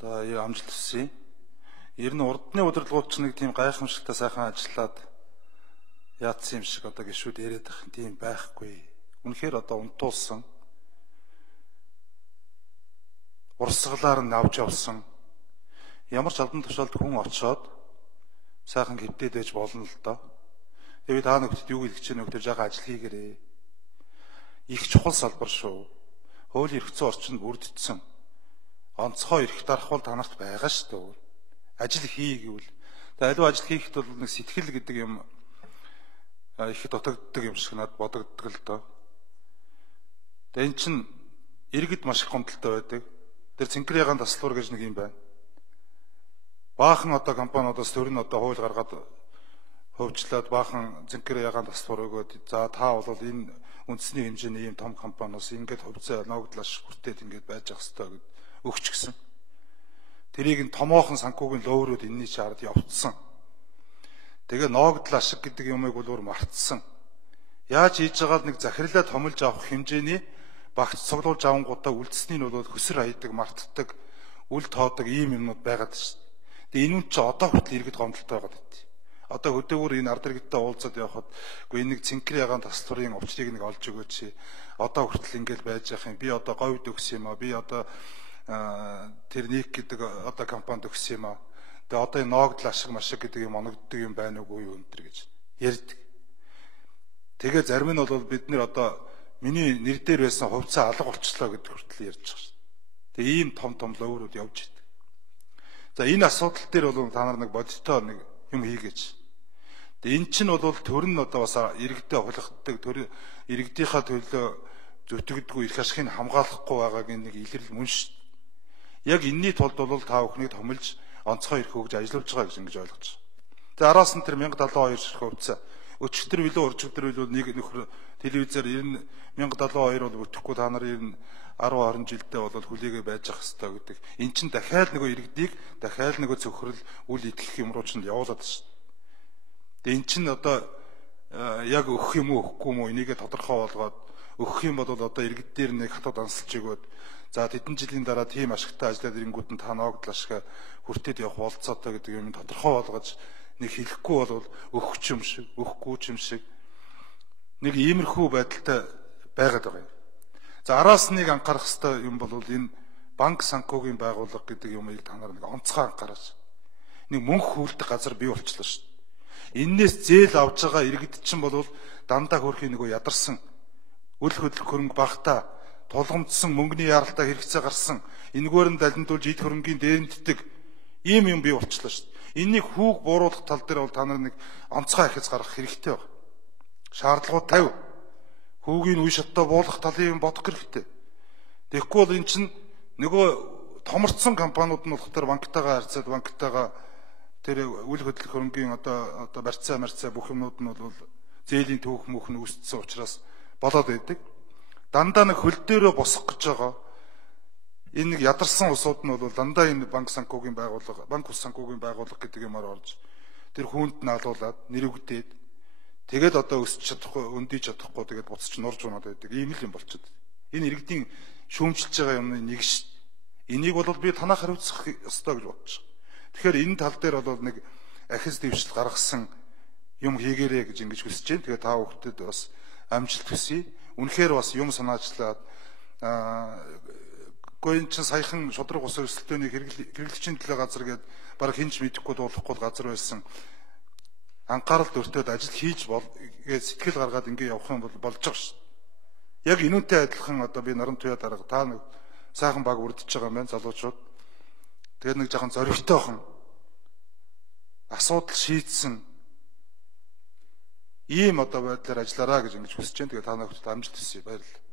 За амжилт хүсье. Ер нь урдны удирдлагууд ч нэг тийм гайхамшигтай сайхан ажиллаад яатсан юм шиг одоо гişүүд яриад байх тийм байхгүй. Үнэхээр одоо унтуулсан. Урсгалаар нь авч явсан. Ямар ч албан тушаалд хүн очоод сайхан хэвтээд байж болно л доо. Тэгээд та нөхдөд юу хэлэх гэж байна вэ гэдэг жаахан ажил хийгээрээ. Их чухал салбар шүү. Хуулийн эрхцэн орчинд бүрдсэн. Онцгой эрх дарах бол танарт байгаа шүү дээ. Ажил хий гэвэл. Тэгээд аливаа ажил хийхэд бол нэг сэтгэл гэдэг юм их дутагддаг юм шиг надад бодогддог л доо. Тэгээд эн чинь иргэд маш их гомдолтой байдаг. Тэр цэнхэр ягаан таслуур гэж нэг юм байна. Баахан одоо компаниудаас төр нь одоо хууль гаргаад хөвчлээд баахан цэнхэр ягаан таслуур өгөөд за та бол энэ үндэсний хэмжээний ийм том компаниус ингээд хувьцаа ногдлаш хүртээд ингээд байж ах хэвээр гэд өгч гисэн. Тэрийг нь томоохон санхүүгийн лөөрөд энэний чард явцсан. Тэгээ ногдол ашиг гэдэг юмыг бол өөр мартсан. Яаж хийж байгаа л нэг захирлаа томилж авах хэмжээний багц цуглуулж авангуудаа үлдсэнийг нь бол хөсөр хайдаг, мартдаг, үл тоодог ийм юмнууд байгаад шүү дээ. Тэгээ энэ нь ч одоо хүртэл иргэд гомдолтой байгаад байт. Одоо хөдөөгөр энэ ард иргэдтэй уулзаад явхад үгүй энэ нэг цэнхэр ягаан таслуурын овчрыг нэг олж өгөөч. Одоо хүртэл ингэж байж байгаа юм. Би одоо говьд өгс юм аа. Би одоо тэр нэг гэдэг одоо компанид өгс юм аа. Тэгээ одоо энэ ногдол ашиг машиг гэдэг юм оногддог юм байна уугүй юу өнтер гэж ярьдаг. Тэгээ зарим нь бол бид нэр одоо миний нэр дээр байсан хувьцаа алга болчлоо гэдэг хүртэл ярьж байгаа шүү. Тэгээ ийм том лөөрүүд явж идэг. За энэ асуудал дээр бол та нар нэг бодиттой нэг юм хийгээч. Тэгээ эн чинь бол төр нь одоо бас иргэдэд хулигддаг, төр иргэдийнхаа төлөө зүтгэдэггүй эрх ашигыг хамгаалахгүй байгаагийн нэг илэрэл мөн шүү. Яг энэний тулд бол та бүхнийг томилж онцгой эрх өгж ажиллаж байгаа гэж ингэж ойлгож байна. Тэгээ араас нь тэр 1072 ширхэг хувьцаа өчигдөр билүү урчигдөр билүү нэг нөхөр телевизээр 1072 бол бүтэхгүй та нар 10 20 жилдээ бол хүлээгээ байж ах хэвээр гэдэг. Эн чинь дахиад нөгөө иргэдийг дахиад нөгөө цөхрөл үл итгэх юм руу ч явуулаад шүү. Тэгээ эн чинь одоо яг өгөх юм уу өгөхгүй юм уу энийгээ тодорхой болгоод өгөх юм бол одоо иргэд дээр нэг хатад ансалж өгөөд за тэдэн жилийн дараа тийм ашигтай ажиллаад ирэнгүүт нь та ногдол ашиг хүртээд явах болцоотой гэдэг юм тодорхой болгож нэг хэлэхгүй бол өгөх юм шиг өгөхгүй юм шиг нэг иймэрхүү байдалтай байгаад байгаа юм. За араас нэг анхаарах хэрэгтэй юм бол энэ банк санхүүгийн байгууллага гэдэг юмыг та нар нэг онцгой анхаараач. Нэг мөнх хүүлдэг газар бий болчихлоо шүү. Иннээс зээл авж байгаа иргэд чинь бол дандаа хөрхийн нөгөө ядарсан үл хөдлөх хөрөнгө багтаа тулгамдсан мөнгөний яралтай хэрэгцээ гарсан энэгээр нь далимдуулж ид хөрөнгийн дээрэмддэг ийм юм бий болчихлоо шүү. Энийг хүүг бууруулах тал дээр бол та нар нэг онцгой ахиц гаргах хэрэгтэй байна. Шаардлагууд 50. Хүүгийн үе шаттай буулгах талын юм бодох хэрэгтэй. Тэгэхгүй бол эн чинь нөгөө томорцсон компаниуд нь болохоор банктайгаа харьцаад банктайгаа тэр үл хөдлөх хөрөнгийн одоо барьцаа бүх юмнууд нь бол зээлийн түүх мөх нь үүссэн учраас болоод байдаг. Дандаа нэг хөл дээрөө босох гэж байгаа. Энэ нэг ядарсан усууд нь бол дандаа энэ банк санхүүгийн байгууллага, банк ус санхүүгийн байгууллага гэдэг юмар орж тэр хүнд нь алуулаад нэрвэгдээд тэгээд одоо өсч чадахгүй, өндийж чадахгүй тэгээд буцаж нурж унаад байдаг. Ийм л юм болчиход. Энэ иргэдийн шүүмжилж байгаа юмны нэг ш. Энийг бол би танаа хариуцах ёстой гэж бодож байгаа. Тэгэхээр энэ тал дээр бол нэг ахис дэвшил гаргасан юм хийгээрэй гэж ингэж хүсэж байна. Тэгээд та бүхэнд бас амжилт хүсье. Үнэхээр бас юм санаачлаад гойн чин саяхан шудраг ус өрсөлдөөний хэрэглэгчийн төлөө газар гээд баг хинч мэдэхгүй дуулахгүй газар байсан. Анхаарал төртөөд ажил хийж гэж сэтгэл гаргаад ингэ явах юм бол болж байгаа шүү. Яг энүүнтэй адилхан одоо би наран туяа дарга та нэг сайхан баг үрдэж байгаа юм байна залуучууд. Тэгээд нэг жоохон зоригтойхон асуудал шийдсэн ийм одоо байдлаар ажиллараа гэж ингэж хүсэж байна. Тэгээд та нарт амжилт хүсье. Баярлалаа.